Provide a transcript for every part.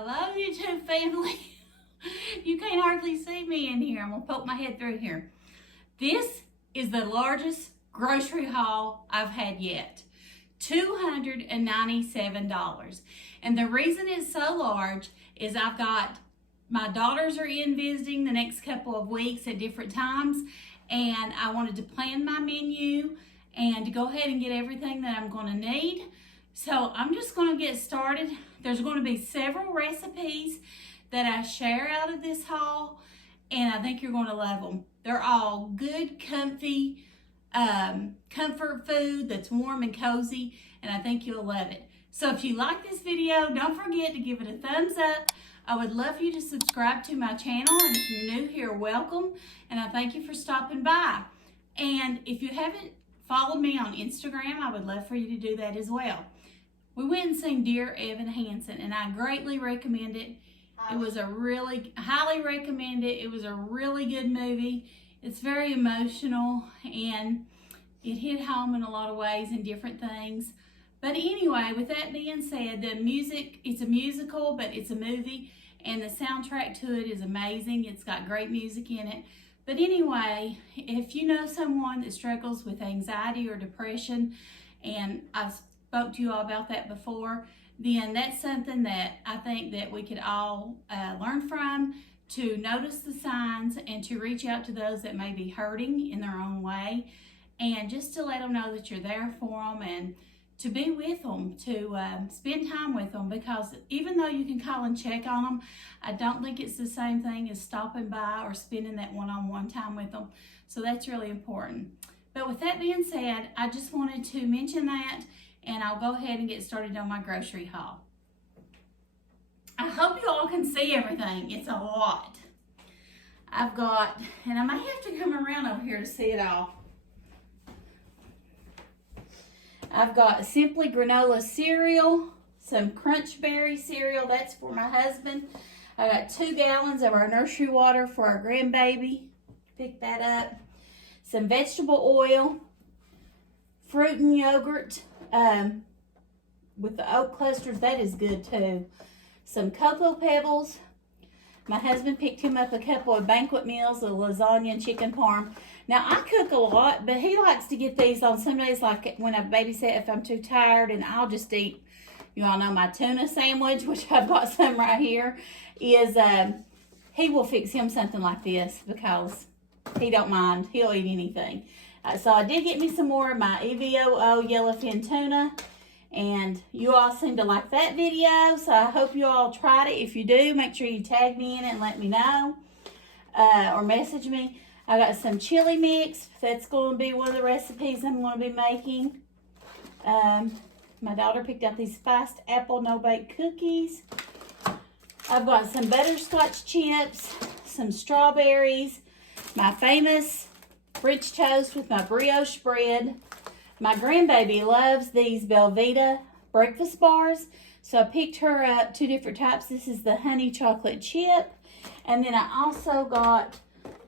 Hello, YouTube family. You can't hardly see me in here. I'm going to poke my head through here. This is the largest grocery haul I've had yet. $297. And the reason it's so large is my daughters are in visiting the next couple of weeks at different times, and I wanted to plan my menu and to go ahead and get everything that I'm going to need. So I'm just going to get started. There's going to be several recipes that I share out of this haul, and I think you're going to love them. They're all good, comfy, comfort food that's warm and cozy, and I think you'll love it. So if you like this video, don't forget to give it a thumbs up. I would love you to subscribe to my channel, and if you're new here, welcome, and I thank you for stopping by. And if you haven't followed me on Instagram, I would love for you to do that as well. We went and seen Dear Evan Hansen, and I greatly recommend it. It was highly recommend it. It was a really good movie. It's very emotional, and it hit home in a lot of ways and different things. But anyway, with that being said, the music, it's a musical, but it's a movie, and the soundtrack to it is amazing. It's got great music in it. But anyway, if you know someone that struggles with anxiety or depression, and I've spoke to you all about that before, then that's something that I think that we could all learn from, to notice the signs and to reach out to those that may be hurting in their own way, and just to let them know that you're there for them and to be with them, to spend time with them, because even though you can call and check on them, I don't think it's the same thing as stopping by or spending that one-on-one time with them. So that's really important. But with that being said, I just wanted to mention that, and I'll go ahead and get started on my grocery haul. I hope you all can see everything. It's a lot. I've got, and I may have to come around over here to see it all. I've got Simply Granola cereal, some Crunch Berry cereal, that's for my husband. I got 2 gallons of our nursery water for our grandbaby. Pick that up. Some vegetable oil, fruit and yogurt with the oat clusters, that is good too. Some cocoa pebbles. My husband picked him up a couple of banquet meals, a lasagna and chicken parm. Now, I cook a lot, but he likes to get these on some days, like when I babysit, if I'm too tired, and I'll just eat, you all know my tuna sandwich, which I've got some right here, is he will fix him something like this because he don't mind. He'll eat anything. So I did get me some more of my EVOO yellowfin tuna, and you all seem to like that video, so I hope you all tried it. If you do, make sure you tag me in it and let me know, or message me. I got some chili mix. That's going to be one of the recipes I'm going to be making. My daughter picked out these spiced apple no-bake cookies. I've got some butterscotch chips, some strawberries, my famous French toast with my brioche bread. My grandbaby loves these Belvita breakfast bars, so I picked her up 2 different types. This is the honey chocolate chip, and then I also got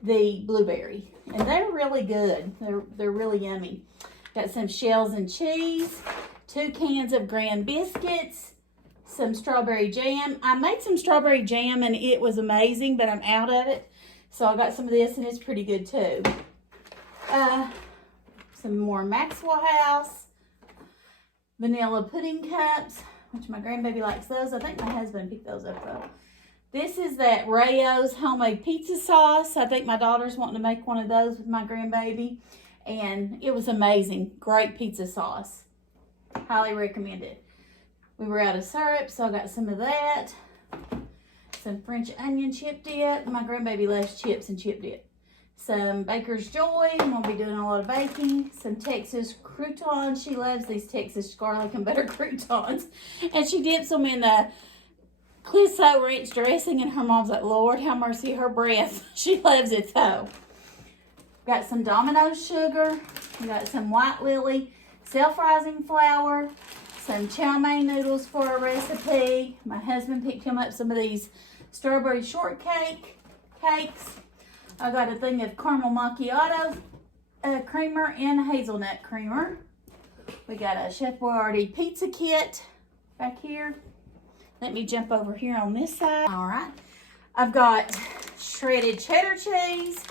the blueberry, and they're really good. They're really yummy. Got some shells and cheese, 2 cans of Grand biscuits, some strawberry jam. I made some strawberry jam, and it was amazing, but I'm out of it, so I got some of this, and it's pretty good too. Some more Maxwell House vanilla pudding cups, which my grandbaby likes those. I think my husband picked those up though. This is that Rayo's homemade pizza sauce. I think my daughter's wanting to make one of those with my grandbaby, and it was amazing. Great pizza sauce. Highly recommend it. We were out of syrup, so I got some of that. Some French onion chip dip. My grandbaby loves chips and chip dip. Some Baker's Joy. I'm going to be doing a lot of baking. Some Texas croutons. She loves these Texas garlic and butter croutons. And she dips them in the Clisso ranch dressing, and her mom's like, Lord, have mercy her breath. She loves it though. Got some Domino's sugar. We got some White Lily self-rising flour. Some chow mein noodles for a recipe. My husband picked him up some of these strawberry shortcake cakes. I got a thing of caramel macchiato creamer and hazelnut creamer. We got a Chef Boyardee pizza kit back here. Let me jump over here on this side. All right. I've got shredded cheddar cheese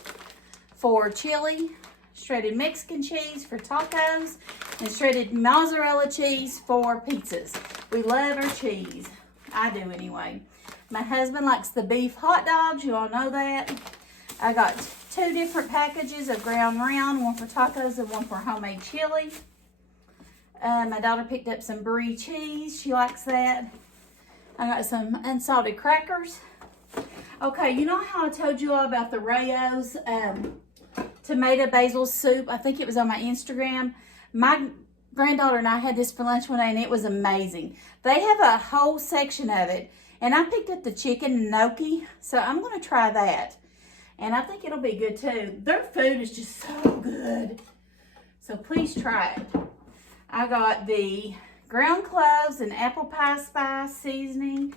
for chili, shredded Mexican cheese for tacos, and shredded mozzarella cheese for pizzas. We love our cheese. I do anyway. My husband likes the beef hot dogs. You all know that. I got 2 different packages of ground round, one for tacos and one for homemade chili. My daughter picked up some brie cheese. She likes that. I got some unsalted crackers. Okay, you know how I told you all about the Rayo's tomato basil soup? I think it was on my Instagram. My granddaughter and I had this for lunch one day, and it was amazing. They have a whole section of it, and I picked up the chicken gnocchi, so I'm going to try that. And I think it'll be good too. Their food is just so good. So please try it. I got the ground cloves and apple pie spice seasoning,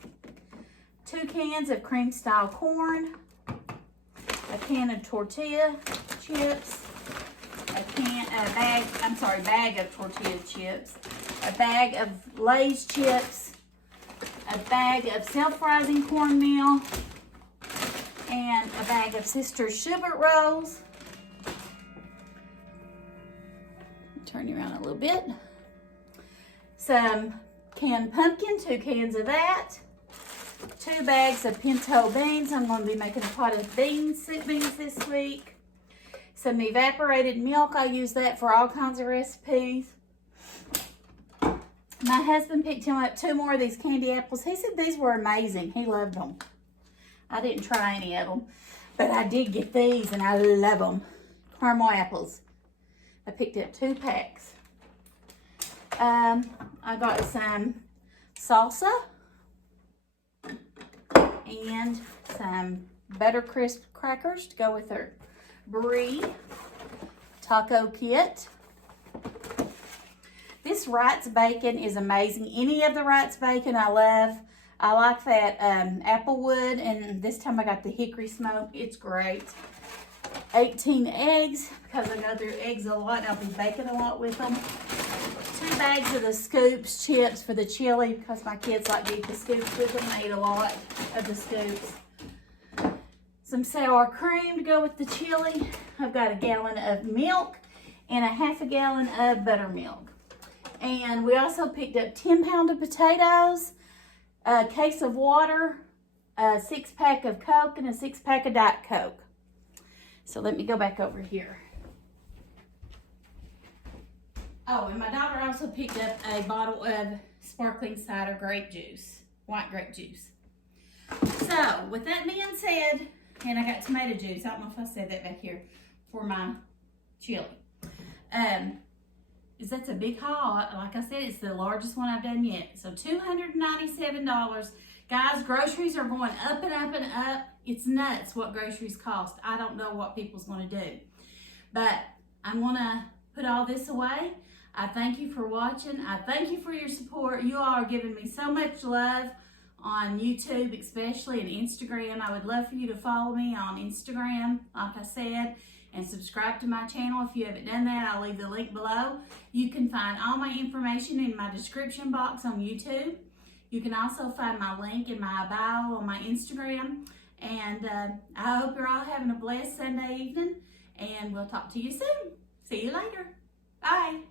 2 cans of cream style corn, a can of tortilla chips, bag of tortilla chips, a bag of Lay's chips, a bag of self-rising cornmeal, and a bag of Sister's Schubert rolls. Turn you around a little bit. Some canned pumpkin, 2 cans of that. 2 bags of pinto beans. I'm going to be making a pot of soup beans this week. Some evaporated milk. I use that for all kinds of recipes. My husband picked him up 2 more of these candy apples. He said these were amazing. He loved them. I didn't try any of them, but I did get these and I love them. Caramel apples. I picked up 2 packs. I got some salsa and some Buttercrisp crackers to go with our brie taco kit. This Wright's bacon is amazing. Any of the Wright's bacon I love. I like that applewood, and this time I got the hickory smoke. It's great. 18 eggs, because I know their eggs a lot, and I'll be baking a lot with them. 2 bags of the scoops chips for the chili, because my kids like to eat the scoops with them. They eat a lot of the scoops. Some sour cream to go with the chili. I've got a gallon of milk and a half a gallon of buttermilk. And we also picked up 10 pounds of potatoes, a case of water, a 6-pack of Coke, and a 6-pack of Diet Coke. So let me go back over here. Oh, and my daughter also picked up a bottle of sparkling cider grape juice, white grape juice. So, with that being said, and I got tomato juice. I don't know if I said that back here for my chili. That's a big haul. Like I said, it's the largest one I've done yet. So $297. Guys, groceries are going up and up and up. It's nuts what groceries cost. I don't know what people's going to do. But I'm going to put all this away. I thank you for watching. I thank you for your support. You all are giving me so much love on YouTube, especially, and Instagram. I would love for you to follow me on Instagram, like I said, and subscribe to my channel. If you haven't done that, I'll leave the link below. You can find all my information in my description box on YouTube. You can also find my link in my bio on my Instagram. And I hope you're all having a blessed Sunday evening, and we'll talk to you soon. See you later. Bye.